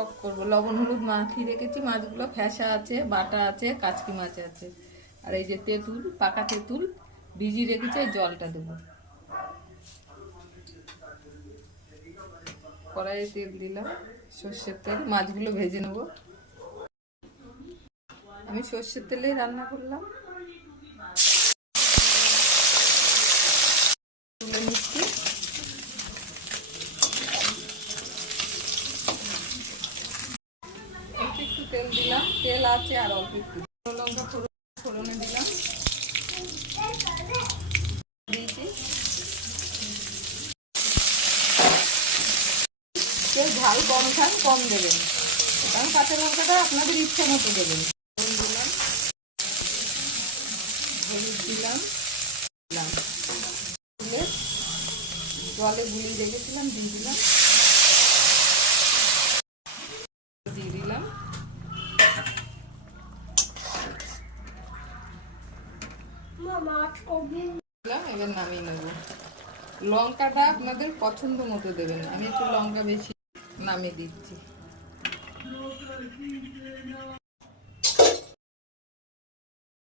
টক করব। লবণ, হলুদ মাখিয়ে রেখেছি। মাছগুলো ফ্যাসা আছে, বাটা আছে, কাচকি মাছ আছে। আর এই যে তেঁতুল, পাকা তেঁতুল, ভিজিয়ে রেখেছি জলটা দেবো। কড়াইয়ে তেল দিলাম, সর্ষের তেল, মাছগুলো ভেজে নেব। আমি সর্ষের তেলেই রান্না করলাম তুলে নিচ্ছি অল্প একটু তেল দিলাম, তেল আছে আর অল্প একটু। লঙ্কা ফোড়ন দিলাম। দিয়েছি। ঝাল কম খান, কম দেবেন। কারণ কাঁচা লঙ্কাটা আপনাদের ইচ্ছা মতো দেবেন। দিলাম। হলুদ দিলাম। জলে গুলি রেখেছিলাম, দিয়ে দিলাম দিয়ে দিলাম দিলাম এবার নামিয়ে নেব। লঙ্কাটা আপনাদের পছন্দ মতো দেবেন আমি একটু লঙ্কা বেশি নামিয়ে দিচ্ছি।